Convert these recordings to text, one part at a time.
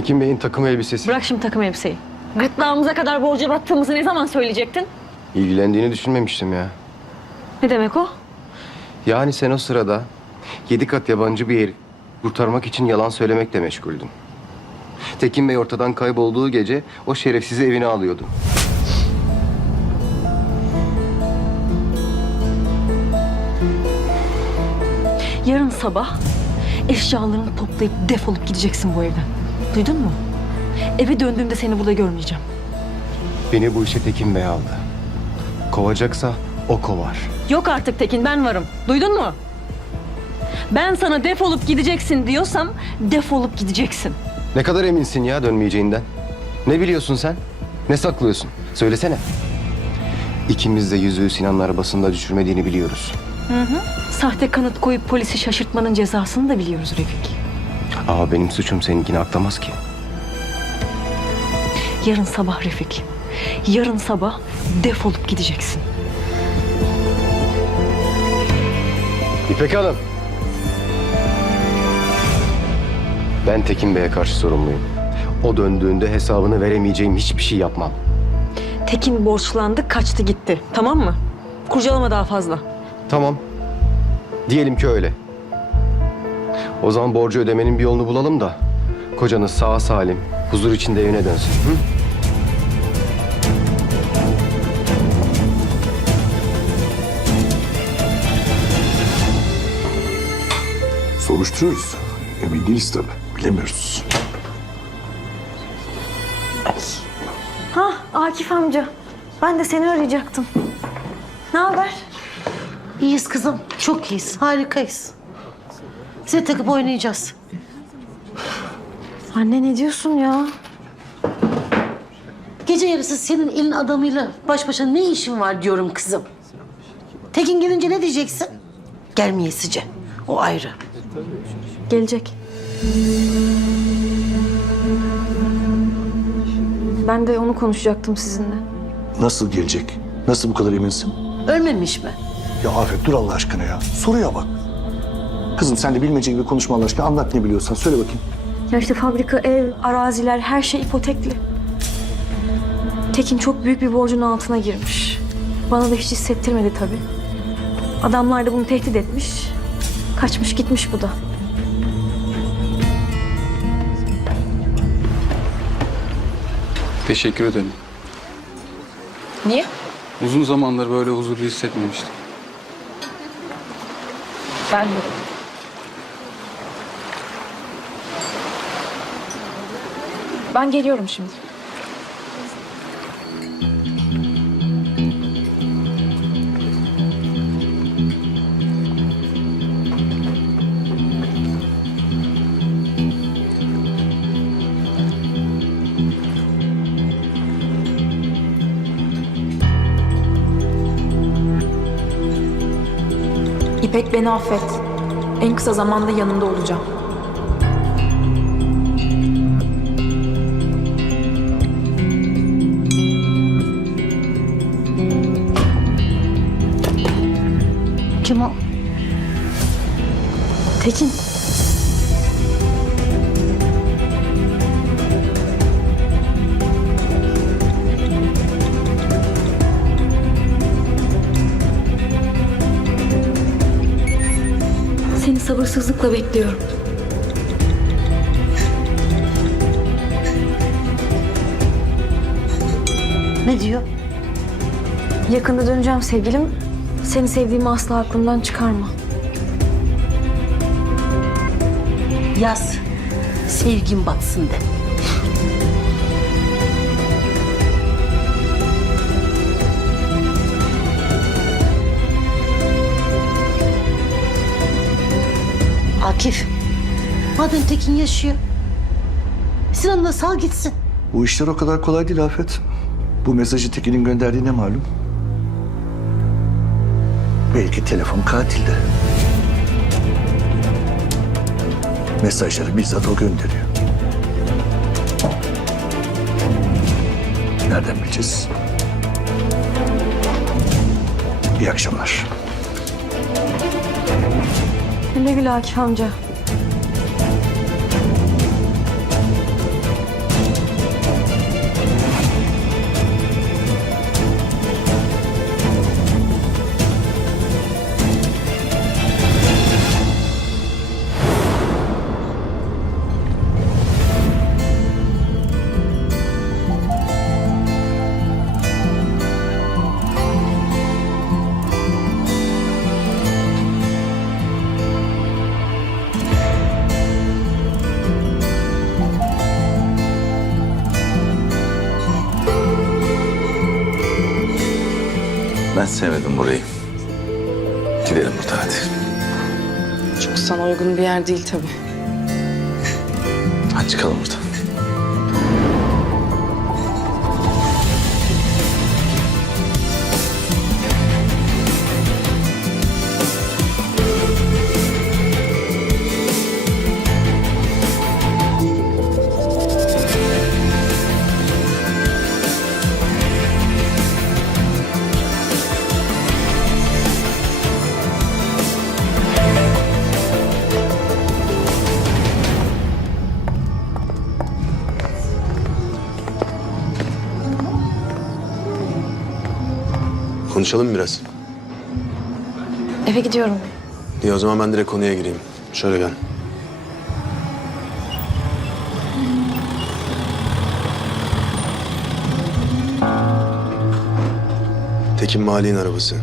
Tekin Bey'in takım elbisesi. Bırak şimdi takım elbiseyi. Gırtlağımıza kadar borca battığımızı ne zaman söyleyecektin? İlgilendiğini düşünmemiştim ya. Ne demek o? Yani sen o sırada yedi kat yabancı bir herif kurtarmak için yalan söylemekle meşguldün. Tekin Bey ortadan kaybolduğu gece o şerefsizi evine alıyordu. Yarın sabah eşyalarını toplayıp defolup gideceksin bu evden. Duydun mu? Eve döndüğümde seni burada görmeyeceğim. Beni bu işe Tekin Bey aldı. Kovacaksa o kovar. Yok artık Tekin ben varım. Duydun mu? Ben sana defolup gideceksin diyorsam defolup gideceksin. Ne kadar eminsin ya dönmeyeceğinden? Ne biliyorsun sen? Ne saklıyorsun? Söylesene. İkimiz de yüzüğü Sinan'ın arabasında düşürmediğini biliyoruz. Sahte kanıt koyup polisi şaşırtmanın cezasını da biliyoruz Refik. Aa benim suçum seninkini aklamaz ki. Yarın sabah Refik. Yarın sabah defolup gideceksin. İpek Hanım. Ben Tekin Bey'e karşı sorumluyum. O döndüğünde hesabını veremeyeceğim hiçbir şey yapmam. Tekin borçlandı, kaçtı gitti. Tamam mı? Kurcalama daha fazla. Tamam. Diyelim ki öyle. O zaman borcu ödemenin bir yolunu bulalım da kocanız sağ salim, huzur içinde evine dönsün. Hı? Soruşturuyoruz. Emin değiliz tabii. Bilemiyoruz. Ha Akif amca. Ben de seni arayacaktım. Ne haber? İyiyiz kızım. Çok iyiyiz. Harikayız. Size takıp oynayacağız. Anne ne diyorsun ya? Gece yarısı senin elin adamıyla baş başa ne işin var diyorum kızım. Tekin gelince ne diyeceksin? Gelmeyesice. O ayrı. Gelecek. Ben de onu konuşacaktım sizinle. Nasıl gelecek? Nasıl bu kadar eminsin? Ölmemiş mi? Ya Afet dur Allah aşkına ya. Soruya bak. Kızım sen de bilmece gibi konuşma Allah aşkına. Anlat ne biliyorsan. Söyle bakayım. Ya işte fabrika, ev, araziler her şey ipotekli. Tekin çok büyük bir borcun altına girmiş. Bana da hiç hissettirmedi tabii. Adamlar da bunu tehdit etmiş. Kaçmış gitmiş bu da. Teşekkür ederim. Niye? Uzun zamandır böyle huzurlu hissetmemiştim. Ben de. Ben geliyorum şimdi. İpek beni affet. En kısa zamanda yanında olacağım. Kim o? Tekin. Seni sabırsızlıkla bekliyorum. Ne diyor? Yakında döneceğim sevgilim. Seni sevdiğimi asla aklımdan çıkarma. Yaz. Sevgin batsın de. Akif. Madem Tekin yaşıyor. Sinan'ı da sal gitsin. Bu işler o kadar kolay değil Afet. Bu mesajı Tekin'in gönderdiğine malum. Belki telefon katilde. Mesajları bizzat o gönderiyor. Nereden bileceğiz? İyi akşamlar. Güle güle Akif amca. Ben sevmedim burayı. Gidelim buradan hadi. Çok sana uygun bir yer değil tabii. Hadi çıkalım buradan. Konuşalım biraz. Eve gidiyorum. İyi o zaman ben direkt konuya gireyim. Şöyle gel. Tekin Mali'nin arabası.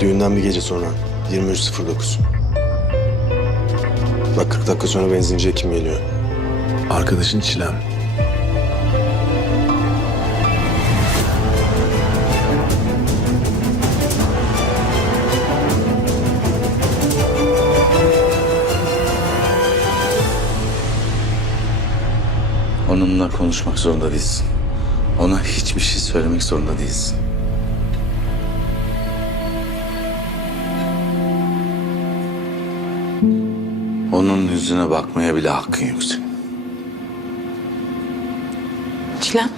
Düğünden bir gece sonra 23.09. Bak 40 dakika sonra benzinciye kim geliyor? Arkadaşın Çilem. Onunla konuşmak zorunda değilsin. Ona hiçbir şey söylemek zorunda değilsin. Onun yüzüne bakmaya bile hakkın yok senin. Çilem.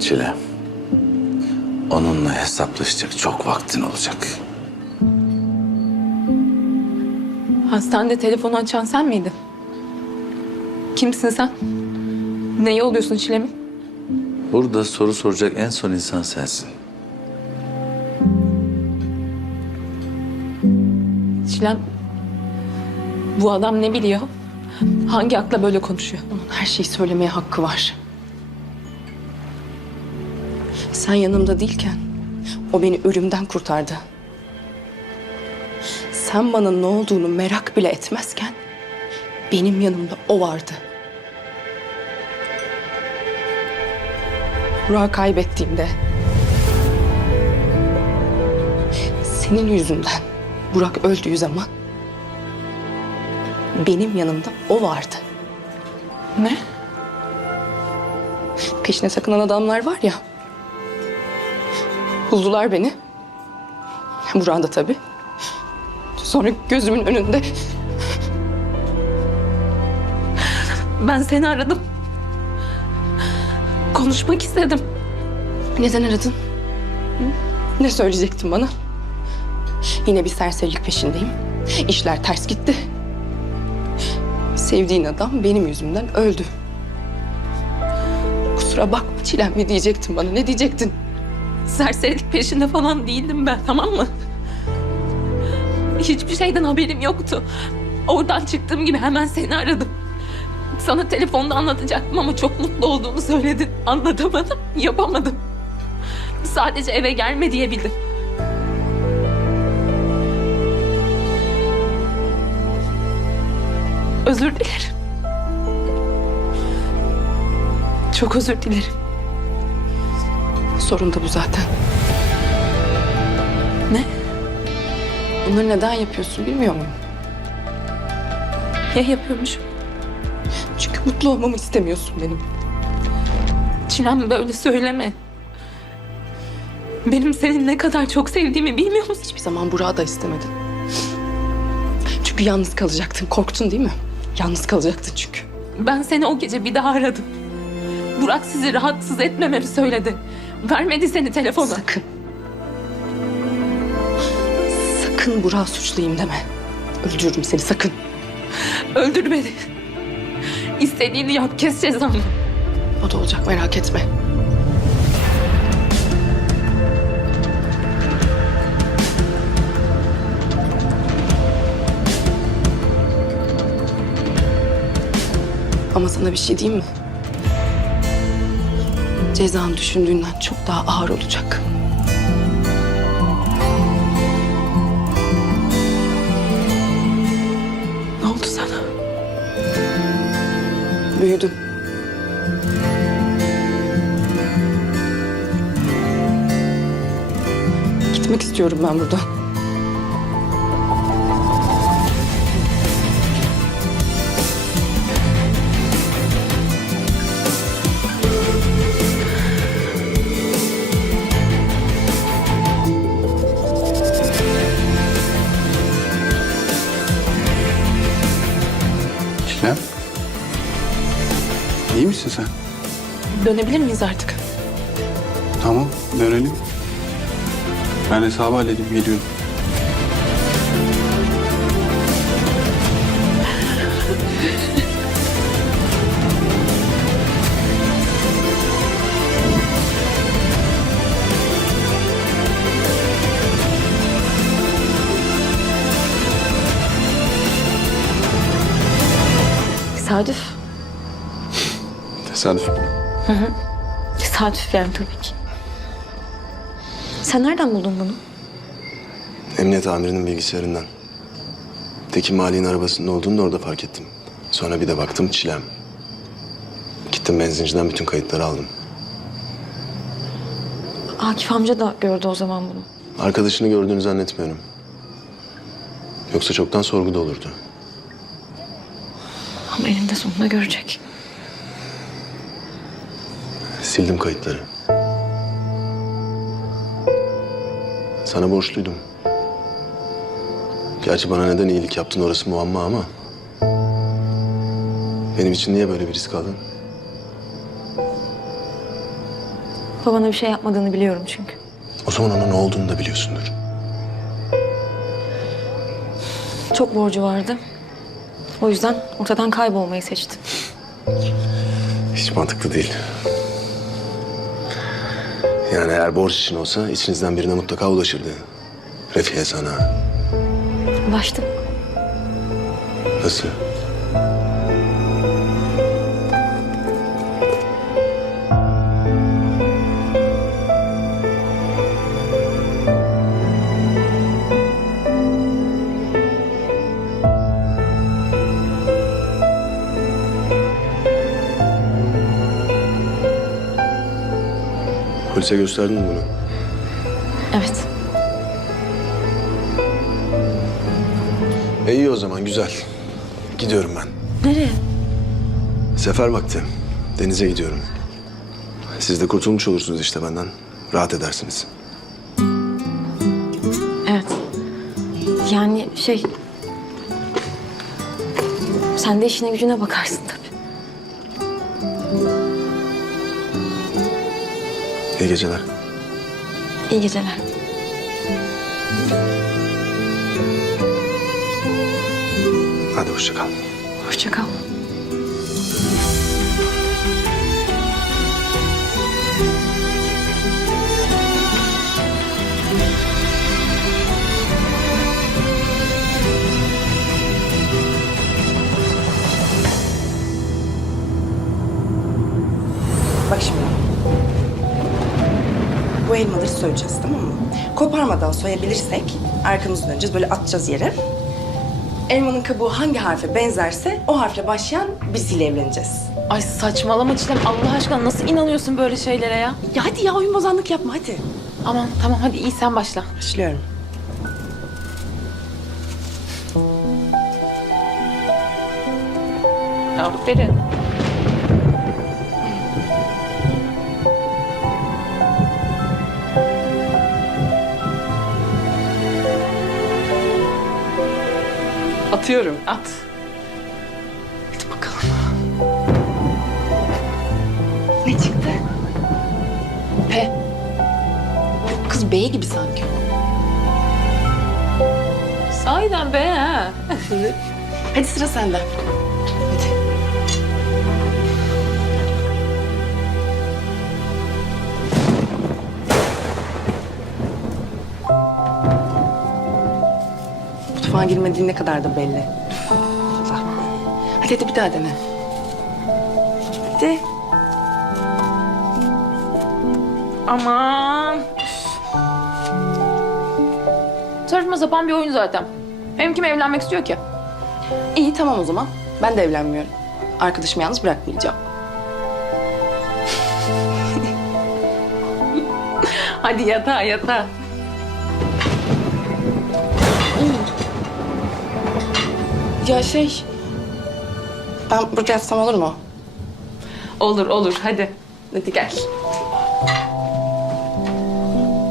Çile. Onunla hesaplaşacak çok vaktin olacak. Hastanede telefonu açan sen miydin? Kimsin sen? Neyi oluyorsun Çilem'in? Burada soru soracak en son insan sensin. Çilem. Bu adam ne biliyor? Hangi akla böyle konuşuyor? Onun her şeyi söylemeye hakkı var. Sen yanımda değilken o beni ölümden kurtardı. Sen bana ne olduğunu merak bile etmezken benim yanımda o vardı. Burak'ı kaybettiğimde senin yüzünden Burak öldüğü zaman benim yanımda o vardı. Ne? Peşine takılan adamlar var ya. Buldular beni. Burak'ı da tabii. Sonra gözümün önünde... Ben seni aradım. Konuşmak istedim. Neden aradın? Ne söyleyecektin bana? Yine bir serserilik peşindeyim. İşler ters gitti. Sevdiğin adam benim yüzümden öldü. Kusura bakma Çilem mi diyecektin bana? Ne diyecektin? Serserilik peşinde falan değildim ben tamam mı? Hiçbir şeyden haberim yoktu. Oradan çıktığım gibi hemen seni aradım. Sana telefonda anlatacaktım ama çok mutlu olduğunu söyledin. Anlatamadım, yapamadım. Sadece eve gelme diyebildim. Özür dilerim. Çok özür dilerim. Sorun da bu zaten. Ne? Bunları neden yapıyorsun bilmiyor muyum? Ya yapıyormuşum? Mutlu olmamı istemiyorsun benim. Çilem böyle söyleme. Benim seni ne kadar çok sevdiğimi bilmiyor musun? Hiçbir zaman Burak'ı da istemedin. Çünkü yalnız kalacaktın. Korktun değil mi? Yalnız kalacaktın çünkü. Ben seni o gece bir daha aradım. Burak sizi rahatsız etmememi söyledi. Vermedi seni telefona. Sakın. Sakın Burak'ı suçlayayım deme. Öldürürüm seni sakın. Öldür beni. İstediğini yap kes cezanı. O da olacak merak etme. Ama sana bir şey diyeyim mi? Cezan düşündüğünden çok daha ağır olacak. büyüdüm. Gitmek istiyorum ben buradan. Dönebilir miyiz artık? Tamam dönelim. Ben hesabı halledip geliyorum. Tesadüf. Tesadüf. Tesadüf yani tabii ki. Sen nereden buldun bunu? Emniyet amirinin bilgisayarından. Tekin Mali'nin arabasında olduğunu da orada fark ettim. Sonra bir de baktım çilem. Gittim benzinciden bütün kayıtları aldım. Akif amca da gördü o zaman bunu. Arkadaşını gördüğünü zannetmiyorum. Yoksa çoktan sorguda olurdu. Ama eninde sonunda görecek. Sildim kayıtları. Sana borçluydum. Gerçi bana neden iyilik yaptın orası muamma ama... Benim için niye böyle bir risk aldın? Babana bir şey yapmadığını biliyorum çünkü. O zaman ona ne olduğunu da biliyorsundur. Çok borcu vardı. O yüzden ortadan kaybolmayı seçti. Hiç mantıklı değil. Yani eğer borç için olsa içinizden birine mutlaka ulaşırdı. Refiye sana. Ulaştım. Nasıl? Polise gösterdin mi bunu? Evet. E iyi o zaman güzel. Gidiyorum ben. Nereye? Sefer vakti. Denize gidiyorum. Siz de kurtulmuş olursunuz işte benden. Rahat edersiniz. Evet. Yani şey... Sen de işine gücüne bakarsın tabii. İyi geceler. İyi geceler. Hadi hoşça kal. Hoşça kal. Elmaları soyacağız tamam mı? Koparmadan soyabilirsek arkamızı döneceğiz böyle atacağız yere. Elmanın kabuğu hangi harfe benzerse o harfle başlayan birisiyle evleneceğiz. Ay saçmalama Çilem. Allah aşkına nasıl inanıyorsun böyle şeylere ya? Ya hadi ya oyun bozanlık yapma hadi. Aman tamam hadi iyi sen başla. Başlıyorum. Aferin. Atıyorum. At. Hadi bakalım. Ne çıktı? P. Yok kız B gibi sanki. Sahiden be ha. Hadi sıra sende. Mutfağa girmediğin ne kadar da belli. Allah. Hadi hadi bir daha dene. Hadi. Aman. Saçma sapan bir oyun zaten. Hem kim evlenmek istiyor ki? İyi tamam o zaman. Ben de evlenmiyorum. Arkadaşımı yalnız bırakmayacağım. Hadi yatağa yatağa. Ya şey... Ben buraya yatsam olur mu? Olur olur hadi. Hadi gel.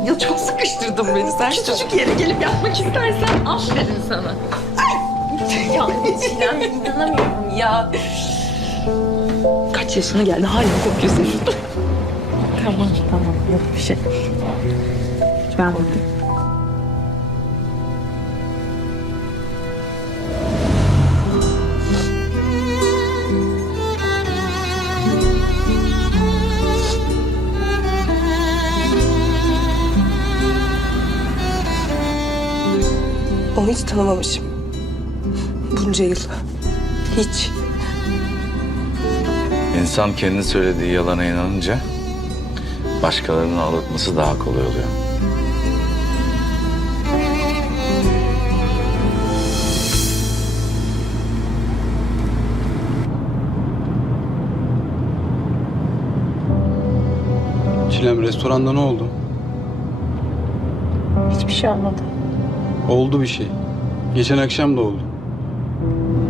Ya çok sıkıştırdın beni. Sen küçücük yere gelip yatmak istersen aferin sana. Ay. ya Çilem inanamıyorum ya. Kaç yaşına geldi hala kokuyorsun tamam tamam yok bir şey. Ben buradayım. Onu hiç tanımamışım. Bunca yıl. Hiç. İnsan kendi söylediği yalana inanınca başkalarının aldatması daha kolay oluyor. Çilem restoranda ne oldu? Hiçbir şey olmadı. Oldu bir şey. Geçen akşam da oldu.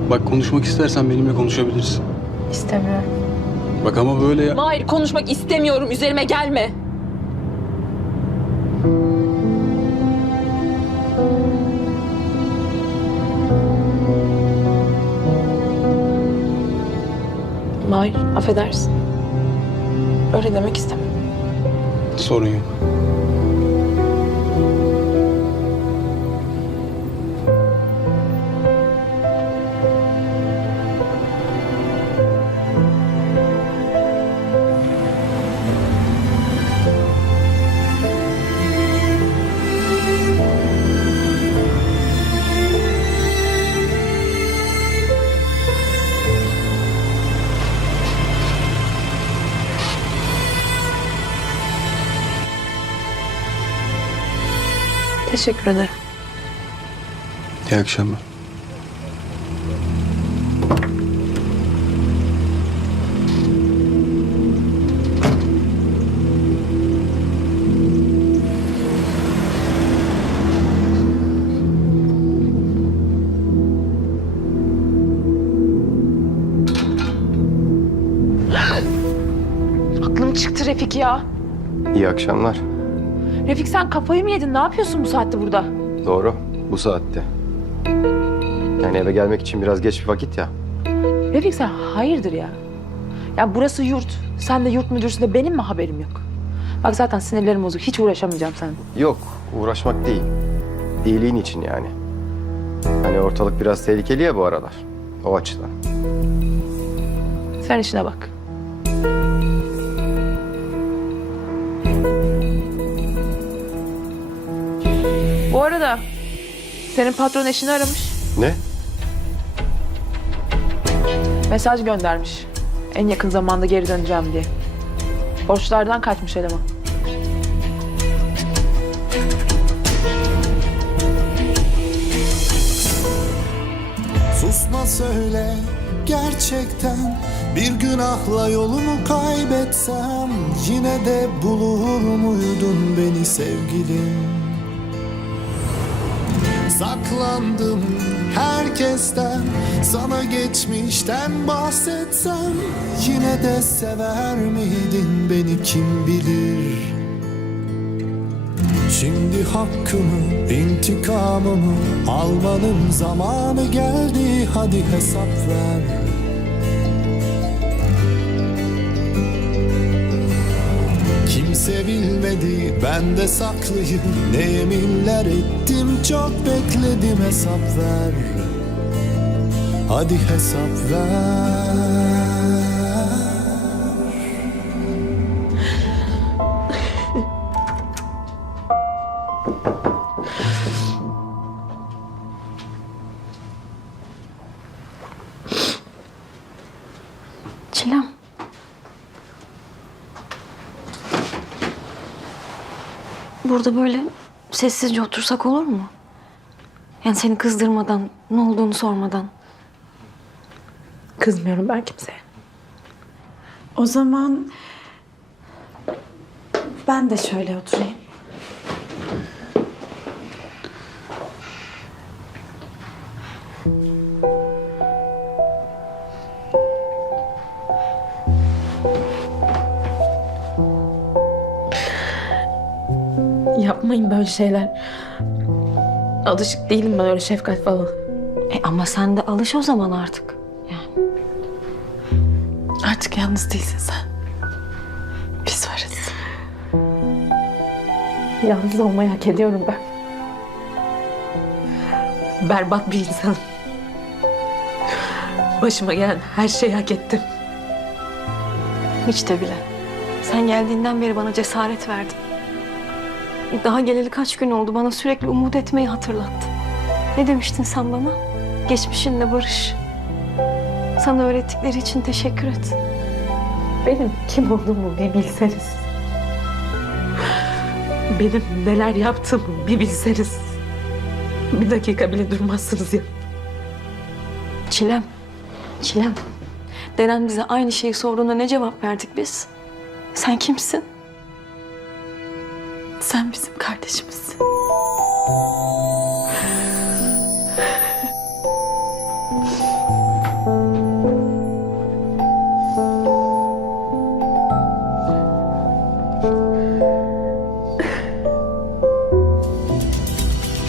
Bak konuşmak istersen benimle konuşabilirsin. İstemiyorum. Bak ama böyle ya... Hayır konuşmak istemiyorum. Üzerime gelme. Hayır, affedersin. Öyle demek istemedim. Sorun yok. Teşekkür ederim. İyi akşamlar. Aklım çıktı Refik ya. İyi akşamlar. Refik sen kafayı mı yedin? Ne yapıyorsun bu saatte burada? Doğru. Bu saatte. Yani eve gelmek için biraz geç bir vakit ya. Refik sen hayırdır ya? Ya burası yurt. Sen de yurt müdürsün de benim mi haberim yok? Bak zaten sinirlerim bozuk. Hiç uğraşamayacağım seninle. Yok, uğraşmak değil. İyiliğin için yani. Hani ortalık biraz tehlikeli ya bu aralar. O açıdan. Sen işine bak. Bu arada senin patron eşini aramış. Ne? Mesaj göndermiş. En yakın zamanda geri döneceğim diye. Borçlardan kaçmış eleman. Susma söyle gerçekten Bir günahla yolumu kaybetsem Yine de bulur muydun beni sevgilim Saklandım herkesten Sana geçmişten bahsetsem Yine de sever miydin beni kim bilir Şimdi hakkımı, intikamımı almanın zamanı geldi. Hadi hesap ver. Kimse bilmedi, ben de saklıyım. Ne yeminler ettim, çok bekledim hesap ver. Hadi hesap ver. Burada böyle sessizce otursak olur mu? Yani seni kızdırmadan, ne olduğunu sormadan. Kızmıyorum ben kimseye. O zaman ben de şöyle oturayım. Yapmayın böyle şeyler. Alışık değilim ben öyle şefkat falan. E ama sen de alış o zaman artık. Artık yalnız değilsin sen. Biz varız. Yalnız olmayı hak ediyorum ben. Berbat bir insanım. Başıma gelen her şeyi hak ettim. Hiç de bile. Sen geldiğinden beri bana cesaret verdin. Daha geleli kaç gün oldu bana sürekli umut etmeyi hatırlattın. Ne demiştin sen bana? Geçmişinle barış. Sana öğrettikleri için teşekkür et. Benim kim olduğumu bir bilseniz. Benim neler yaptığımı bir bilseniz. Bir dakika bile durmazsınız ya. Çilem. Çilem. Deren bize aynı şeyi sorduğunda ne cevap verdik biz? Sen kimsin? Sen bizim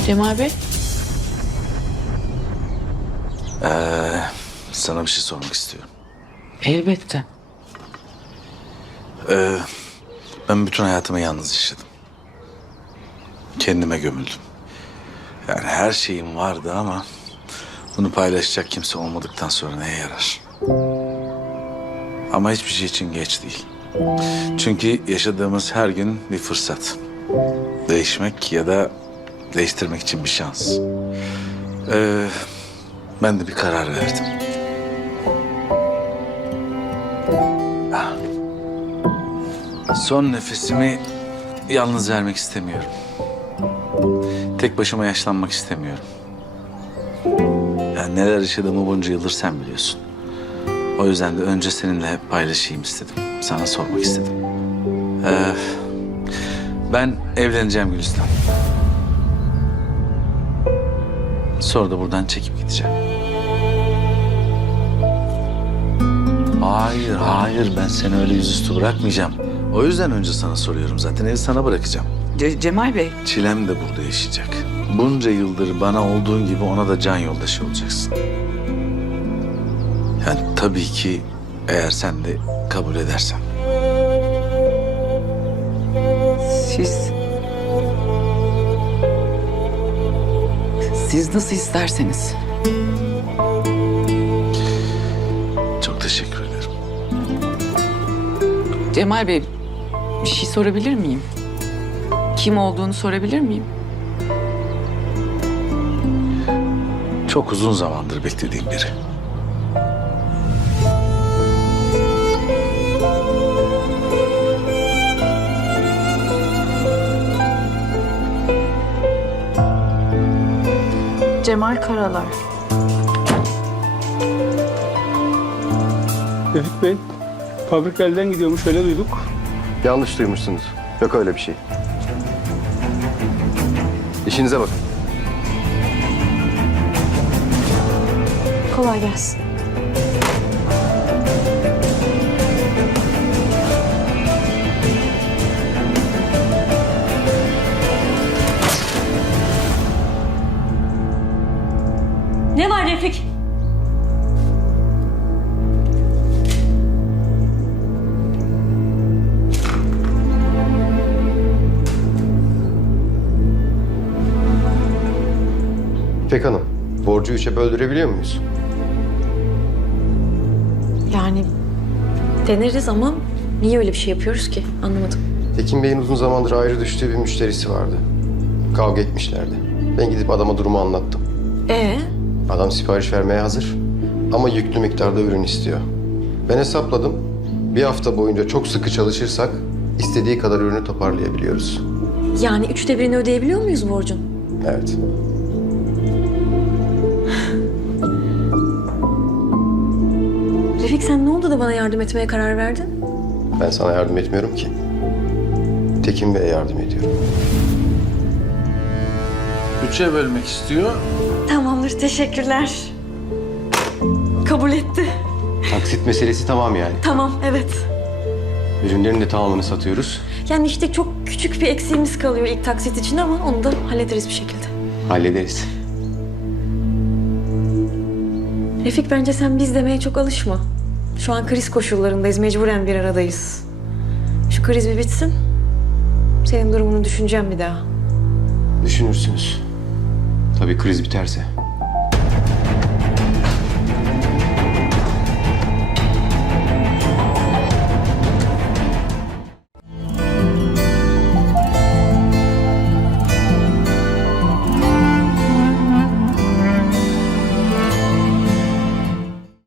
Cemal Bey. Ee, sana bir şey sormak istiyorum. Elbette. Ee, ben bütün hayatımı yalnız yaşadım. Kendime gömüldüm. Yani her şeyim vardı ama bunu paylaşacak kimse olmadıktan sonra neye yarar? Ama hiçbir şey için geç değil. Çünkü yaşadığımız her gün bir fırsat. Değişmek ya da değiştirmek için bir şans. Ee, ben de bir karar verdim. Son nefesimi yalnız vermek istemiyorum. Tek başıma yaşlanmak istemiyorum. Yani neler yaşadığımı bunca yıldır sen biliyorsun. O yüzden de önce seninle paylaşayım istedim. Sana sormak istedim. Ee, ben evleneceğim Gülistan. Sonra da buradan çekip gideceğim. Hayır, hayır. Ben seni öyle yüzüstü bırakmayacağım. O yüzden önce sana soruyorum zaten. Evi sana bırakacağım. Cemal Bey. Çilem de burada yaşayacak. Bunca yıldır bana olduğun gibi ona da can yoldaşı olacaksın. Yani tabii ki eğer sen de kabul edersen. Siz nasıl isterseniz. Çok teşekkür ederim. Cemal Bey, bir şey sorabilir miyim? Kim olduğunu sorabilir miyim? Çok uzun zamandır beklediğim biri. Cemal Karalar. Refik Bey, fabrika elden gidiyormuş öyle duyduk. Yanlış duymuşsunuz. Yok öyle bir şey. İşinize bakın. Kolay gelsin. İpek Hanım, borcu üçe böldürebiliyor muyuz? Yani deneriz ama niye öyle bir şey yapıyoruz ki? Anlamadım. Tekin Bey'in uzun zamandır ayrı düştüğü bir müşterisi vardı. Kavga etmişlerdi. Ben gidip adama durumu anlattım. Ee, Adam sipariş vermeye hazır. Ama yüklü miktarda ürün istiyor. Ben hesapladım. Bir hafta boyunca çok sıkı çalışırsak istediği kadar ürünü toparlayabiliyoruz. yani üçte birini ödeyebiliyor muyuz borcun? Evet. Yardım etmeye karar verdin? Ben sana yardım etmiyorum ki. Tekin Bey'e yardım ediyorum. Üçe bölmek istiyor. Tamamdır, teşekkürler. Kabul etti. Taksit meselesi tamam yani. Tamam, evet. Ürünlerin de tamamını satıyoruz. Yani işte çok küçük bir eksiğimiz kalıyor ilk taksit için ama onu da hallederiz bir şekilde. Hallederiz. Refik bence sen biz demeye çok alışma. Şu an kriz koşullarındayız, mecburen bir aradayız. Şu kriz bir bitsin. Senin durumunu düşüneceğim bir daha. Düşünürsünüz. Tabii kriz biterse.